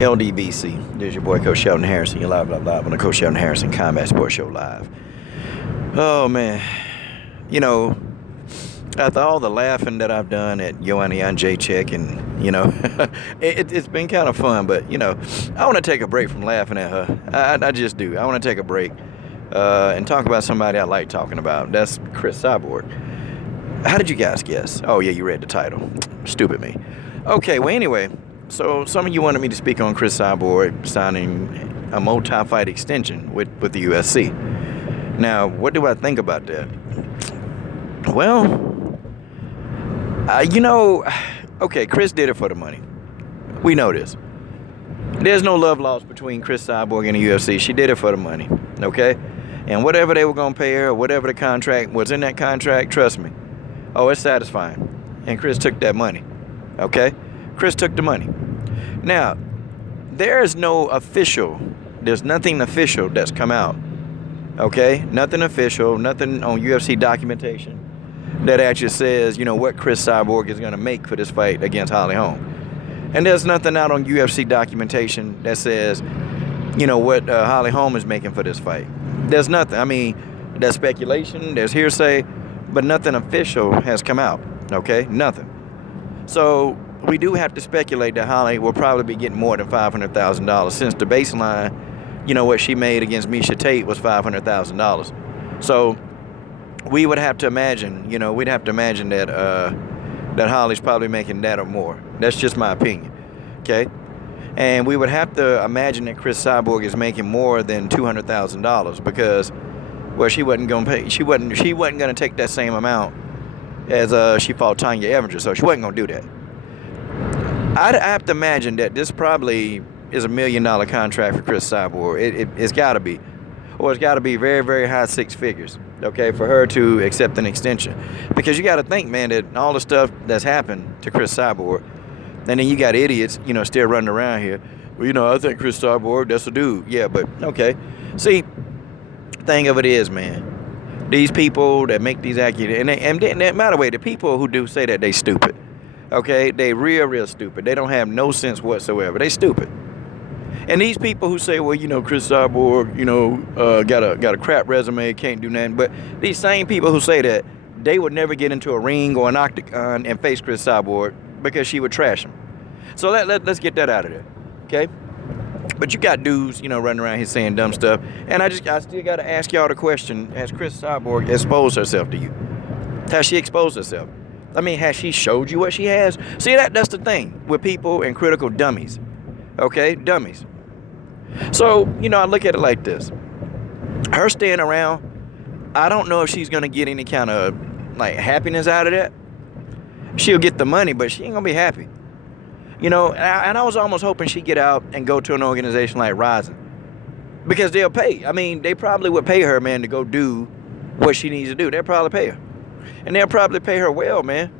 LDVC. There's your boy Coach Sheldon Harrison. You're live on the Coach Sheldon Harrison Combat Sports Show live. Oh man, you know, after all the laughing that I've done at Joanna Jacek, and it's been kind of fun. But I want to take a break from laughing at her. I just do. I want to take a break and talk about somebody I like talking about. That's Cris Cyborg. How did you guys guess? Oh yeah, you read the title. Stupid me. Okay. Well, anyway. So some of you wanted me to speak on Cris Cyborg signing a multi-fight extension with the UFC. Now, what do I think about that? Well, okay, Cris did it for the money. We know this. There's no love lost between Cris Cyborg and the UFC. She did it for the money, okay? And whatever they were going to pay her, or whatever the contract was in that contract, trust me, it's satisfying. And Cris took that money, okay? Cris took the money. Now, there's nothing official that's come out, okay? Nothing official, nothing on UFC documentation that actually says, what Cris Cyborg is going to make for this fight against Holly Holm. And there's nothing out on UFC documentation that says, what Holly Holm is making for this fight. There's nothing. I mean, there's speculation, there's hearsay, but nothing official has come out, okay? Nothing. So we do have to speculate that Holly will probably be getting more than $500,000 since the baseline, what she made against Miesha Tate was $500,000. So we would have to imagine, that Holly's probably making that or more. That's just my opinion, okay? And we would have to imagine that Cris Cyborg is making more than $200,000 because, well, she wasn't going to pay. She wasn't going to take that same amount as she fought Tanya Evinger, so she wasn't going to do that. I have to imagine that this probably is $1 million contract for Cris Cyborg. It's got to be. Or it's got to be very, very high six figures, okay, for her to accept an extension. Because you got to think, man, that all the stuff that's happened to Cris Cyborg, and then you got idiots, still running around here. Well, I think Cris Cyborg, that's a dude. Yeah, but, okay. See, thing of it is, man, these people that make these accusations, and by the way, the people who do say that, they stupid. Okay, they real stupid. They don't have no sense whatsoever. They stupid. And these people who say, well, Cris Cyborg, got a crap resume, can't do nothing. But these same people who say that, they would never get into a ring or an octagon and face Cris Cyborg because she would trash them. So let's get that out of there, okay? But you got dudes, running around here saying dumb stuff. And I still got to ask y'all the question, has Cris Cyborg exposed herself to you? Has she exposed herself? I mean, has she showed you what she has? See, that's the thing with people and critical dummies. Okay? Dummies. So, I look at it like this. Her staying around, I don't know if she's going to get any kind of, happiness out of that. She'll get the money, but she ain't going to be happy. And I was almost hoping she'd get out and go to an organization like Rising. Because they'll pay. I mean, they probably would pay her, man, to go do what she needs to do. They'll probably pay her. And they'll probably pay her well, man.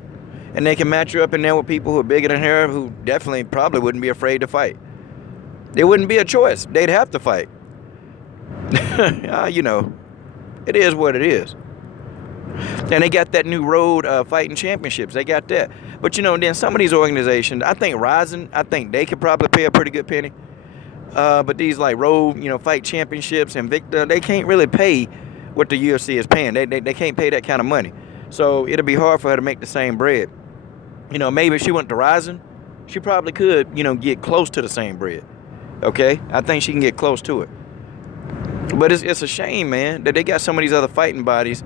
And they can match her up in there with people who are bigger than her, who definitely probably wouldn't be afraid to fight. There wouldn't be a choice. They'd have to fight. It is what it is. And they got that new road fighting championships. They got that. But, then some of these organizations, I think Rising, they could probably pay a pretty good penny. But these, road, fight championships and Victor, they can't really pay what the UFC is paying. They can't pay that kind of money. So it'll be hard for her to make the same bread. Maybe if she went to Rising, she probably could, get close to the same bread. Okay? I think she can get close to it. But it's a shame, man, that they got some of these other fighting bodies,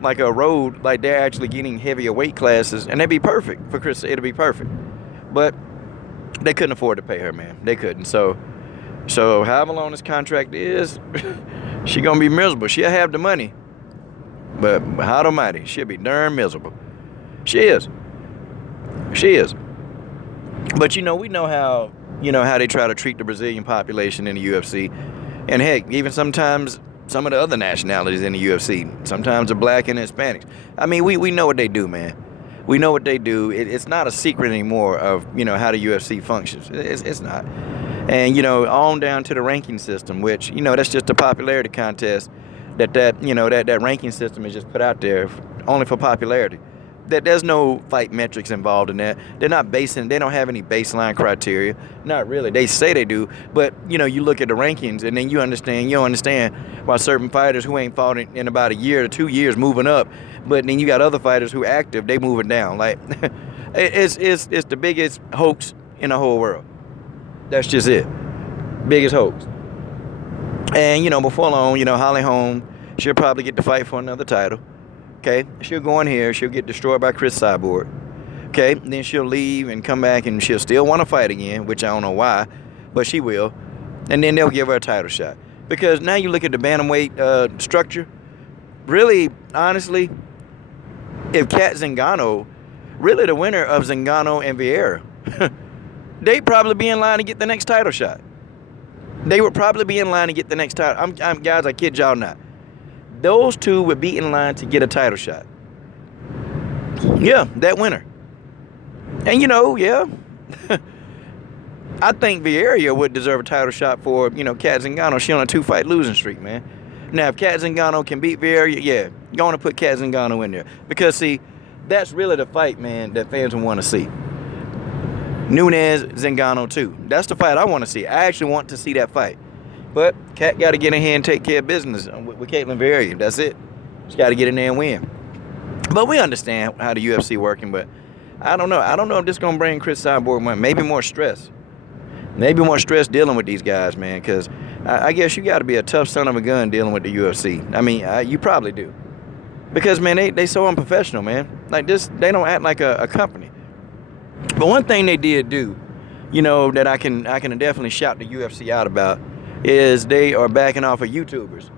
like a road, like they're actually getting heavier weight classes, and they'd be perfect for Cris. It'll be perfect. But they couldn't afford to pay her, man. They couldn't. So however long this contract is, she gonna be miserable. She'll have the money, but God Almighty, she'll be darn miserable. She is. But we know how they try to treat the Brazilian population in the UFC, and heck, even sometimes some of the other nationalities in the UFC. Sometimes the black and Hispanics. I mean, we know what they do, man. We know what they do. It's not a secret anymore of how the UFC functions. It's not. And on down to the ranking system, which that's just a popularity contest. That ranking system is just put out there only for popularity. There's no fight metrics involved in that. They don't have any baseline criteria. Not really. They say they do, but you look at the rankings and then you understand why certain fighters who ain't fought in about a year to 2 years moving up, but then you got other fighters who active, they moving down. Like it's the biggest hoax in the whole world. That's just it. Biggest hoax. And before long, Holly Holm, she'll probably get to fight for another title. Okay, she'll go in here, she'll get destroyed by Cris Cyborg. Okay, then she'll leave and come back and she'll still want to fight again, which I don't know why, but she will. And then they'll give her a title shot. Because now you look at the bantamweight structure, really, honestly, if Cat Zingano, really the winner of Zingano and Vieira, they'd probably be in line to get the next title shot. They would probably be in line to get the next title. Guys, I kid y'all not. Those two would be in line to get a title shot. Yeah, that winner. And yeah, I think Vieira would deserve a title shot for, Cat Zingano. She on a 2-fight losing streak, man. Now, if Cat Zingano can beat Vieira, yeah, going to put Cat Zingano in there. Because, see, that's really the fight, man, that fans will want to see. Nunes, Zingano, too. That's the fight I want to see. I actually want to see that fight. But Cat got to get in here and take care of business with Caitlin Vieira. That's it. She's got to get in there and win. But we understand how the UFC working, but I don't know. I don't know if this is going to bring Cris Cyborg maybe more stress. Maybe more stress dealing with these guys, man, because I guess you got to be a tough son of a gun dealing with the UFC. I mean, you probably do. Because, man, they so unprofessional, man. Like this, they don't act like a company. But one thing they did do, that I can definitely shout the UFC out about, is they are backing off of YouTubers.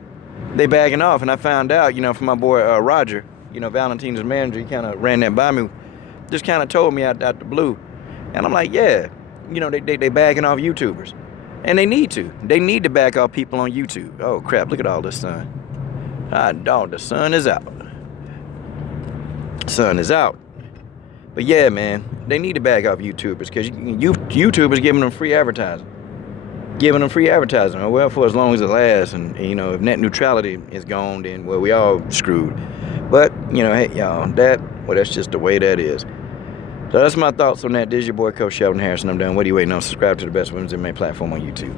They backing off, and I found out, from my boy Roger, Valentina's manager, he kind of ran that by me, just kind of told me out the blue. And I'm like, yeah, they backing off YouTubers. And they need to. They need to back off people on YouTube. Oh, crap, look at all this sun. Dog, the sun is out. Sun is out. But yeah, man, they need to back off YouTubers because YouTubers giving them free advertising. Well, for as long as it lasts, and if net neutrality is gone, then well, we all screwed. But hey, y'all, that's just the way that is. So that's my thoughts on that. This is your boy Coach Sheldon Harrison. I'm done. What are you waiting on? Subscribe to the best women's MMA platform on YouTube.